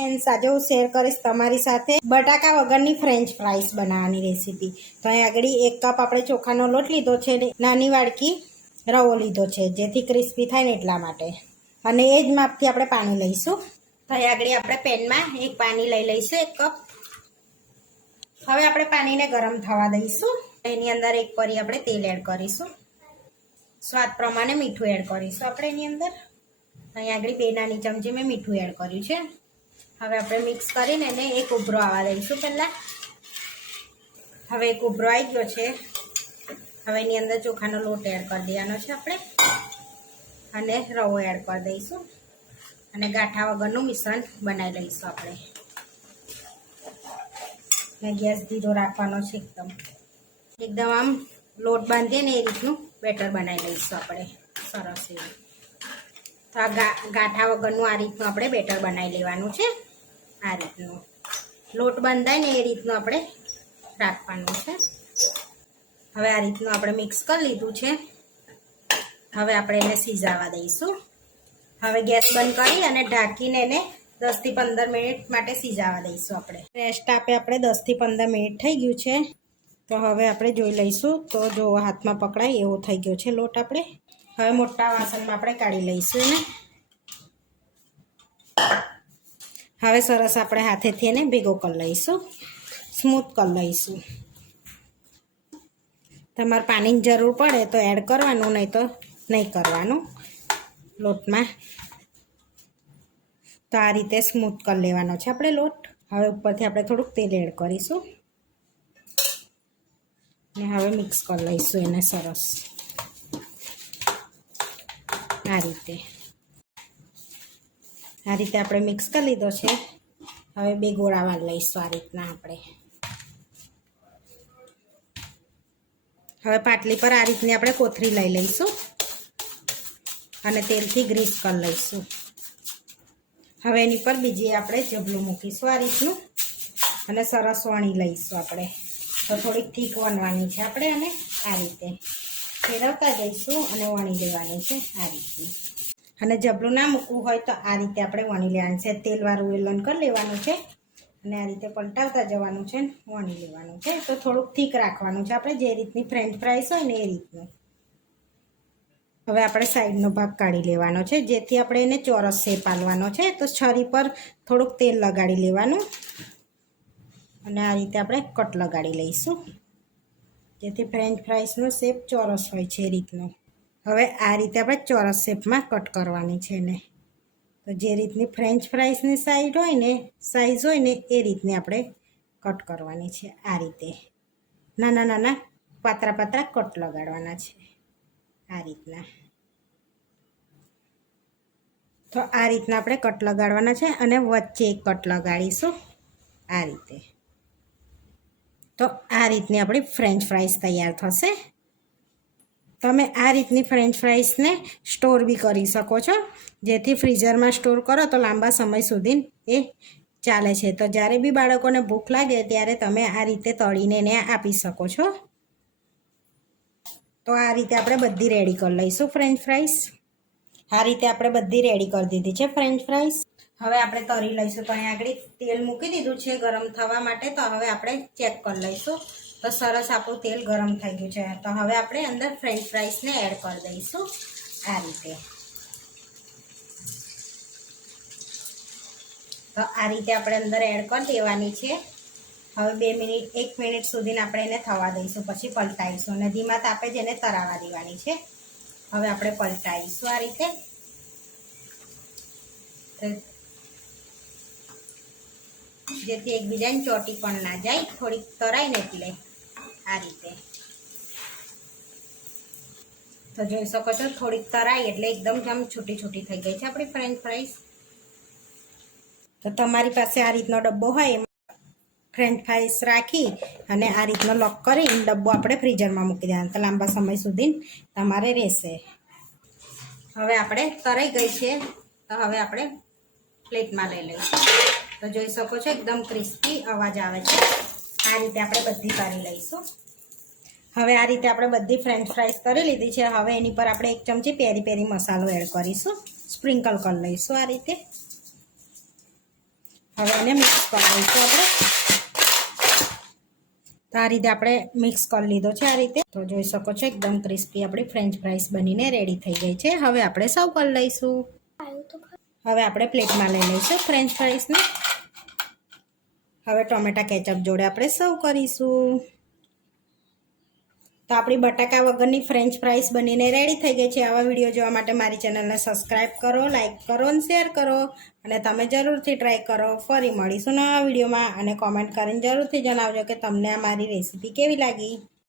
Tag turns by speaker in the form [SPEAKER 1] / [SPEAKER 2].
[SPEAKER 1] Friends આજે હું share કરીશ તમારી સાથે. બટાકા વગરની ફ્રેન્ચ ફ્રાઈસ બનાવવાની રેસીપી. તો અહીં આગળ એક કપ આપણે ચોખાનો લોટ લીધો છે નાની વાડકી રવો લીધો છે, જેથી ક્રિસ્પી થાય ને એટલા માટે. અને એ જ માપથી આપણે પાણી લઈશું. તો અહીં આગળ આપણે પેનમાં એક પાણી લઈ લઈશું, એક કપ. હવે આપણે પાણીને ગરમ થવા દઈશું. એની અંદર એક પરી આપણે તેલ એડ કરીશું. સ્વાદ પ્રમાણે મીઠું એડ કરીશું આપણે એની અંદર. અહીં આગળ બે નાની ચમચી મેં મીઠું એડ કર્યું છે. હવે આપણે મિક્સ કરીને એને એક ઉભરો આવવા દઈશું પહેલાં. હવે એક ઉભરો આવી ગયો છે. હવે એની અંદર ચોખાનો લોટ એડ કરી દેવાનો છે આપણે. અને રવો એડ કરી દઈશું. અને ગાંઠા વગરનું મિશ્રણ બનાવી લઈશું આપણે. ને ગેસ ધીરો રાખવાનો છે એકદમ. એકદમ આમ લોટ બાંધીએ ને એ રીતનું બેટર બનાવી લઈશું આપણે. સરસ એવું. તો આ ગાંઠા વગરનું આ રીતનું આપણે બેટર બનાવી લેવાનું છે. આ રીતનું. લોટ બંધાય ને એ રીતનું આપણે રાખવાનું છે. હવે આ રીતનું આપણે મિક્સ કરી લીધું છે. હવે આપણે એને સીઝાવા દઈશું. હવે ગેસ બંધ કરી અને ઢાંકીને એને દસથી પંદર મિનિટ માટે સીઝાવા દઈશું આપણે. રેસ્ટ આપે આપણે દસથી પંદર મિનિટ થઈ ગયું છે. તો હવે આપણે જોઈ લઈશું. તો જો હાથમાં પકડાય એવો થઈ ગયો છે લોટ આપણે. હવે મોટા વાસણમાં આપણે કાઢી લઈશું એને. હવે સરસ આપણે હાથેથી એને ભેગો કરી લઈશું. સ્મૂથ કરી લઈશું. તમારે પાણીની જરૂર પડે તો એડ કરવાનું, નહીં તો નહીં કરવાનું લોટમાં. તો આ રીતે સ્મૂથ કરી લેવાનો છે આપણે લોટ. હવે ઉપરથી આપણે થોડુંક તેલ એડ કરીશું. ને હવે મિક્સ કરી લઈશું એને સરસ. આ રીતે. આ રીતે આપણે મિક્સ કરી લીધો છે. હવે બે ગોળા લઈશું આ રીતના આપણે. હવે પાટલી પર આ રીતની આપણે કોથરી લઈ લઈશું. અને તેલથી ગ્રીસ કરી લઈશું. હવે એની પર બીજી આપણે જબલું મૂકીશું આ રીતનું. અને સરસ વણી લઈશું આપણે. તો થોડીક થીક વણવાની છે આપણે અને આ રીતે. ફેરવતા જઈશું અને વણી દેવાની છે આ રીતની. અને જબલું ના મૂકવું હોય તો આ રીતે આપણે વણી લેવાનું છે. તેલવાળું વેલણ કરી લેવાનું છે અને આ રીતે પલટાવતા જવાનું છે વણી લેવાનું છે. તો થોડુંક થીક રાખવાનું છે આપણે, જે રીતની ફ્રેન્ચ ફ્રાઈસ હોય ને એ રીતનું. હવે આપણે સાઈડનો ભાગ કાઢી લેવાનો છે. જેથી આપણે એને ચોરસ શેપ આલવાનો છે. તો છરી પર થોડુંક તેલ લગાડી લેવાનું અને આ રીતે આપણે કટ લગાડી લઈશું. જેથી ફ્રેન્ચ ફ્રાઈસનો શેપ ચોરસ હોય છે એ રીતનો. હવે આ રીતે આપણે ચોરસ શેપમાં કટ કરવાની છે એને. તો જે રીતની ફ્રેન્ચ ફ્રાઈસની સાઈડ હોય ને સાઈઝ હોય ને, એ રીતની આપણે કટ કરવાની છે આ રીતે. નાના નાના પાતરા પાતરા કટ લગાડવાના છે આ રીતના. તો આ રીતના આપણે કટ લગાડવાના છે અને વચ્ચે એક કટ લગાડીશું આ રીતે. તો આ રીતની આપણી ફ્રેન્ચ ફ્રાઈસ તૈયાર થશે. તમે આ રીતની ફ્રેન્ચ ફ્રાઈસને સ્ટોર બી કરી શકો છો. જેથી ફ્રીઝરમાં સ્ટોર કરો તો લાંબા સમય સુધી એ ચાલે છે. તો જ્યારે બી બાળકોને ભૂખ લાગે ત્યારે તમે આ રીતે તળીને એને આપી શકો છો. તો આ રીતે આપણે બધી રેડી કરી લઈશું ફ્રેન્ચ ફ્રાઈસ. આ રીતે આપણે બધી રેડી કરી દીધી છે ફ્રેન્ચ ફ્રાઈસ. હવે આપણે તરી લઈશું. તો અહીંયા આગળ તેલ મૂકી દીધું છે ગરમ થવા માટે. તો હવે આપણે ચેક કરી લઈશું. તો સરસ આપણું તેલ ગરમ થઈ ગયું છે. તો હવે આપણે અંદર ફ્રેન્ચ ફ્રાઈસને એડ કરી દઈશું. આ રીતે. તો આ રીતે આપણે અંદર એડ કરી દેવાની છે. હવે બે મિનિટ, એક મિનિટ સુધી આપણે એને થવા દઈશું, પછી પલટાવીશું અને ધીમા તાપે જ એને તરાવા દેવાની છે. હવે આપણે પલટાવીશું આ રીતે. જેથી એકબીજાને ચોટી પણ ના જાય. થોડીક તરાઈને એટલે. આ રીતે. તો જોઈ શકો છો, થોડીક તરાઈ એટલે એકદમ આમ છૂટી છૂટી થઈ ગઈ છે આપણી ફ્રેન્ચ ફ્રાઈસ તો તમારી પાસે આ રીતનો ડબ્બો હોય, એમાં ફ્રેન્ચ ફ્રાઈસ રાખી અને આ રીતનો લોક કરી ડબ્બો આપણે ફ્રીઝરમાં મૂકી દેવાનો. તો લાંબા સમય સુધી તમારે રહેશે. હવે આપણે તરાઈ ગઈ છે, તો હવે આપણે પ્લેટમાં લઈ લઈશું. તો જોઈ શકો છો, એકદમ ક્રિસ્પી અવાજ આવે છે. આ રીતે આપણે બધી કરી લઈશું. હવે આ રીતે આપણે બધી ફ્રેન્ચ ફ્રાઈસ કરી લીધી છે. હવે એની પર આપણે એક ચમચી પેરી પેરી મસાલો એડ કરીશું. સ્પ્રિંકલ કરી લઈશું આ રીતે. હવે એને મિક્સ કરી લઈશું આપણે. તો આ રીતે આપણે મિક્સ કરી લીધો છે આ રીતે. તો જોઈ શકો છો એકદમ ક્રિસ્પી આપણી ફ્રેન્ચ ફ્રાઈસ બનીને રેડી થઈ ગઈ છે. હવે આપણે સર્વ કરી લઈશું. હવે આપણે પ્લેટમાં લઈ લઈશું ફ્રેન્ચ ફ્રાઈસને હવે ટોમેટા કેચઅપ જોડે આપણે સર્વ કરીશું. તો આપણી બટાકા વગરની ફ્રેન્ચ ફ્રાઈસ બનીને રેડી થઈ ગઈ છે. આવા વીડિયો જોવા માટે મારી ચેનલને સબસ્ક્રાઈબ કરો લાઇક કરો અને શેર કરો. અને તમે જરૂરથી ટ્રાય કરો. ફરી મળીશું નવા વિડીયોમાં અને કોમેન્ટ કરીને જરૂરથી જણાવજો કે તમને આ મારી રેસીપી કેવી લાગી.